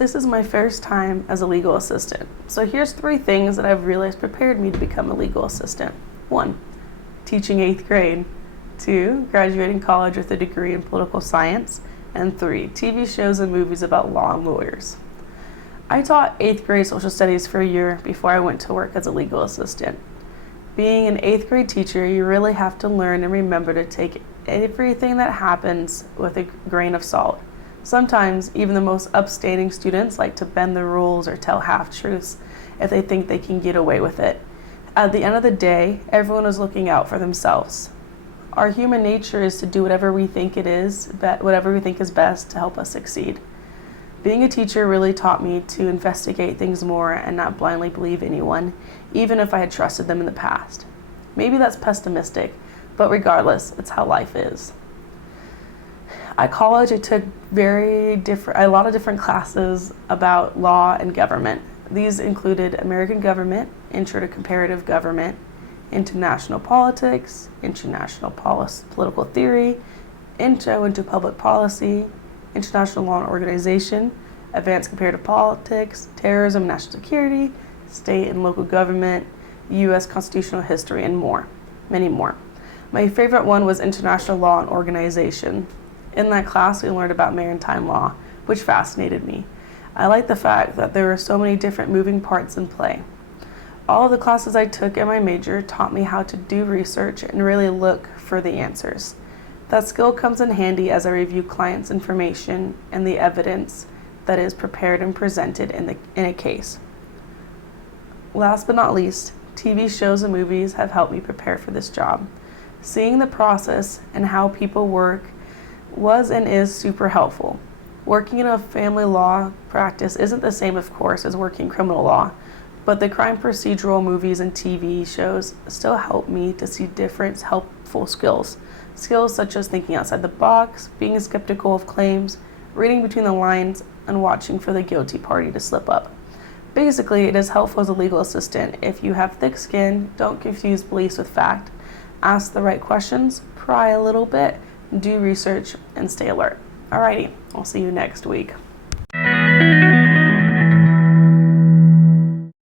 This is my first time as a legal assistant. So here's 3 things that I've realized prepared me to become a legal assistant. 1, teaching 8th grade. 2, graduating college with a degree in political science. And 3, TV shows and movies about law and lawyers. I taught 8th grade social studies for a year before I went to work as a legal assistant. Being an 8th grade teacher, you really have to learn and remember to take everything that happens with a grain of salt. Sometimes, even the most upstanding students like to bend the rules or tell half-truths if they think they can get away with it. At the end of the day, everyone is looking out for themselves. Our human nature is to do whatever we think is best to help us succeed. Being a teacher really taught me to investigate things more and not blindly believe anyone, even if I had trusted them in the past. Maybe that's pessimistic, but regardless, it's how life is. At college, I took a lot of different classes about law and government. These included American government, Intro to Comparative Government, international politics, international political theory, intro into public policy, international law and organization, advanced comparative politics, terrorism and national security, state and local government, U.S. constitutional history, and many more. My favorite one was international law and organization. In that class, we learned about maritime law, which fascinated me. I liked the fact that there were so many different moving parts in play. All of the classes I took in my major taught me how to do research and really look for the answers. That skill comes in handy as I review clients' information and the evidence that is prepared and presented in a case. Last but not least, TV shows and movies have helped me prepare for this job. Seeing the process and how people work was and is super helpful. Working in a family law practice isn't the same, of course, as working criminal law, but the crime procedural movies and TV shows still help me to see different helpful skills. Skills such as thinking outside the box, being skeptical of claims, reading between the lines, and watching for the guilty party to slip up. Basically, it is helpful as a legal assistant if you have thick skin, don't confuse beliefs with fact, ask the right questions, pry a little bit, do research, and stay alert. Alrighty, I'll see you next week.